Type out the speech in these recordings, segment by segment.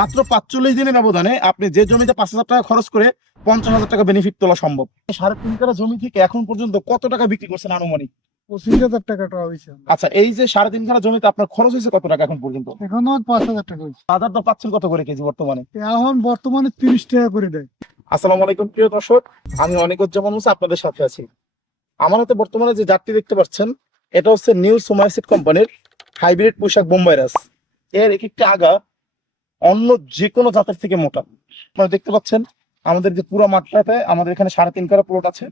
মাত্র 45 দিনের ব্যবধানে আপনি যে জমিতে 5,000 টাকা খরচ করে 50,000 টাকা বেনিফিট তোলা সম্ভব। 3.5 কাঠা জমি থেকে এখন পর্যন্ত কত টাকা বিক্রি করছেন আনুমানিক? 25,000 টাকা হয়েছে। আচ্ছা, এই যে 3.5 কাঠা জমিতে আপনার খরচ হয়েছে কত টাকা এখন পর্যন্ত? এখনো 5,000 টাকা হয়েছে। বাজার দর পাচ্ছেন কত করে কেজি বর্তমানে? এখন বর্তমানে 30 টাকা করে দেয়। আসসালামু আলাইকুম প্রিয় দর্শক, আমি অনিকুজ্জামান মুসা আপনাদের সাথে আছি। আমার হাতে বর্তমানে যে জাতটি দেখতে পাচ্ছেন এটা হচ্ছে নিউ সোমাইসিড কোম্পানির হাইব্রিড পোশাক বোম্বাই রাস। এর এক একটি আগা অন্য যে কোনো জাতের থেকে মোটা। আপনারা দেখতে পাচ্ছেন আমাদের যে পুরো মাঠটাতে আমাদের এখানে 3.5 কাঠা প্লট আছে।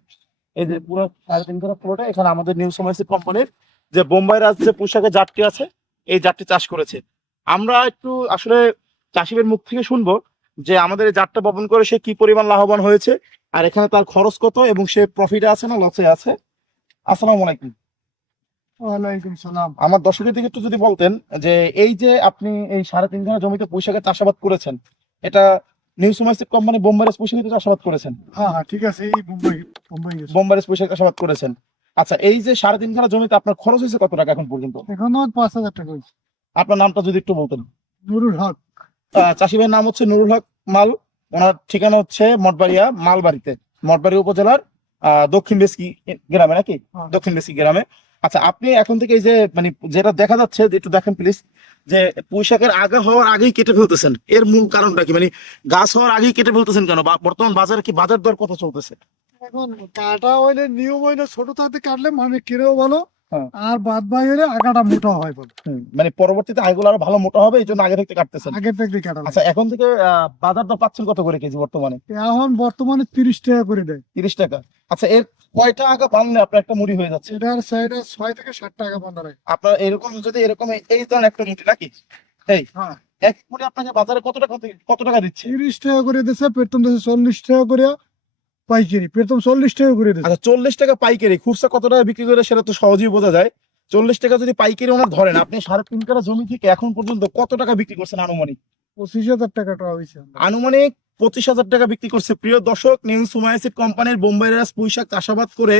এই যে পুরো 3.5 কাঠা প্লটে এখানে আমাদের নিউ সোমাইসিড কোম্পানির যে বোম্বাই রাস যে পোশাকের জাতটি আছে এই জাতটি চাষ করেছে। আমরা একটু আসলে চাষিদের মুখ থেকে শুনবো যে আমাদের এই জাতটা বপন করে সে কি পরিমাণ লাভবান হয়েছে আর এখানে তার খরচ কত এবং সে প্রফিটে আছে না লসে আছে। আসসালামু আলাইকুম। ওয়ালাইকুম সালাম। আমার দর্শকের দিকে একটু যদি বলতেন যে এই যে আপনি এই 3.5 কাঠা জমিতে পুঁইশাকের চাষাবাদ করেছেন, এটা নিউ সোমাইসিড কোম্পানি বোম্বাই রাস পুঁইশাকের চাষাবাদ করেছেন? হ্যাঁ হ্যাঁ ঠিক আছে, এই বোম্বাই গেছে। বোম্বাই রাস পুঁইশাক চাষাবাদ করেছেন। আচ্ছা, এই যে 3.5 কাঠা জমিতে আপনার খরচ হয়েছে কত টাকা এখন পর্যন্ত? এখনো 5,000 টাকা হয়েছে। আপনার নামটা যদি একটু বলতেন। নুরুল হক। চাষি ভাইয়ের নাম হচ্ছে নুরুল হক মাল। ওনার ঠিকানা হচ্ছে মঠবাড়িয়া মালবাড়িতে, মঠবাড়ি উপজেলার দক্ষিণ বেসকি গ্রামে নাকি? হ্যাঁ। দক্ষিণ বেসকি গ্রামে। আচ্ছা, আপনি এখন থেকে এই যে মানে যেটা দেখা যাচ্ছে যে একটু দেখেন প্লিজ, যে পুঁইশাকের আগা হওয়ার আগেই কেটে ফেলতেছেন, এর মূল কারণটা কি? মানে গাছ হওয়ার আগেই কেটে ফেলতেছেন কেন? বর্তমান বাজারে কি বাজার দর কত চলতেছে? এখন কাটা হইলে নিয়ম হইলে ছোট তাতে কাটলে মানে কিনেও ভালো, হ্যাঁ। আর বাদ বাই হইলে আগাটা মোটা হয় বলে মানে পরবর্তীতে আইগুলো আরো ভালো মোটা হবে এই জন্য আগে থেকে কাটতেছেন। আগের থেকে কাটা লাগে। আচ্ছা, এখন থেকে বাজার দর পাচ্ছেন কত করে কেজি বর্তমানে? এখন বর্তমানে 30 টাকা করে দেয়। 30 টাকা। আচ্ছা, এর কয়টা আগা বানলে আপনার একটা মুড়ি হয়ে যাচ্ছে? এটার সাইডে 6 থেকে 60 টাকা বন্ধ রাখে। আপনার এরকম যদি এরকম এই ধরনের একটা মুঠি নাকি এই হ্যাঁ, এক মুঠি আপনাকে বাজারে কত টাকা দিচ্ছে? 30 টাকা করে দিচ্ছে, পেট্রোল দিচ্ছে 40 টাকা করে পাইকারি, পেট্রোল 40 টাকা করে দিচ্ছে। আচ্ছা, 40 টাকা পাইকারি, খুচরা কত টাকা বিক্রি করে সেটা তো সহজেই বোঝা যায়। 40 টাকা যদি পাইকারি ওনার ধরেন, আপনি 3.5 কাঠা জমি থেকে এখন পর্যন্ত কত টাকা বিক্রি করছেন আনুমানিক? 25,000 টাকা হয়েছে। আনুমানিক 25,000 টাকা বিক্রি করছে। প্রিয় দর্শক, নিউ সোমাইসিড কোম্পানির বোম্বাই রাস পুঁইশাক চাষাবাদ করে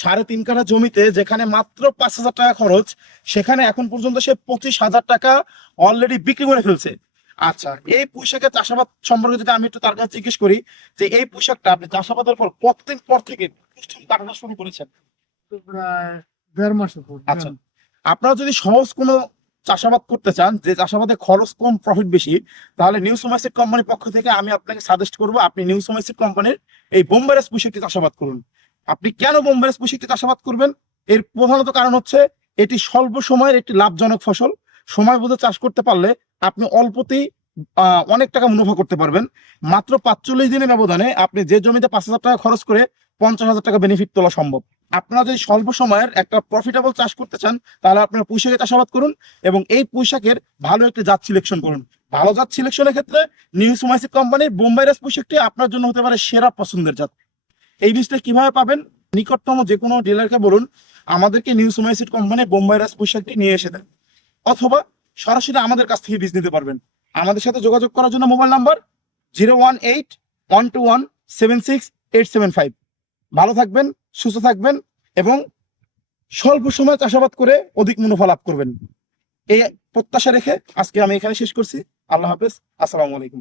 3.5 কাঠা জমিতে যেখানে মাত্র 5,000 টাকা খরচ, সেখানে এখন পর্যন্ত সে 25,000 টাকা অলরেডি বিক্রি করে ফেলছে। আচ্ছা, এই পুঁইশাকের চাষাবাদ সম্পর্কে যদি আমি একটু তার কাছে জিজ্ঞেস করি যে এই পুঁইশাকটা আপনি চাষাবাদের পর কতদিন পর থেকে প্রথম কাটানো শুরু করেছেন? তো প্রায় 1.5 মাসের পর। আচ্ছা, আপনারা যদি সহজ কোনো চাষাবাদ করতে চান, যে চাষাবাদে খরচ কম প্রফিট বেশি, তাহলে নিউ সোমাইসিড কোম্পানির পক্ষ থেকে আমি আপনাকে সাজেস্ট করব আপনি নিউ সোমাইসিড কোম্পানির এই বোম্বাই রাস পুঁইশাকটি চাষাবাদ করুন। আপনি কেন বোম্বাই রাস পুঁইশাকটি চাষাবাদ করবেন? এর প্রধানত কারণ হচ্ছে এটি স্বল্প সময়ের একটি লাভজনক ফসল। সময় বুঝে চাষ করতে পারলে আপনি অল্পতেই অনেক টাকা মুনাফা করতে পারবেন। মাত্র 45 দিনের ব্যবধানে আপনি যে জমিতে 5,000 টাকা খরচ করে 50,000 টাকা বেনিফিট তোলা সম্ভব। আপনারা যদি স্বল্প সময়ের একটা প্রফিটেবল চাষ করতে চান তাহলে আপনারা পুঁইশাকের চাষাবাদ করুন এবং এই পুঁইশাকের ভালো একটি জাত সিলেকশন করুন। ভালো জাত সিলেকশনের ক্ষেত্রে নিউ সোমাইসিড কোম্পানির বোম্বাই রাস পুঁইশাকটি আপনার জন্য হতে পারে সেরা পছন্দের জাত। এই বীজটা কিভাবে পাবেন? নিকটতম যে কোনো ডিলারকে বলুন আমাদেরকে নিউ সোমাইসিড কোম্পানির বোম্বাই রাস পুঁইশাকটি নিয়ে এসে দেন, অথবা সরাসরি আমাদের কাছ থেকে বীজ নিতে পারবেন। আমাদের সাথে যোগাযোগ করার জন্য মোবাইল নাম্বার 018-121-76875। ভালো থাকবেন, সুস্থ থাকবেন এবং স্বল্প সময় চাষাবাদ করে অধিক মুনাফা লাভ করবেন, এই প্রত্যাশা রেখে আজকে আমি এখানে শেষ করছি। আল্লাহ হাফেজ, আসসালামু আলাইকুম।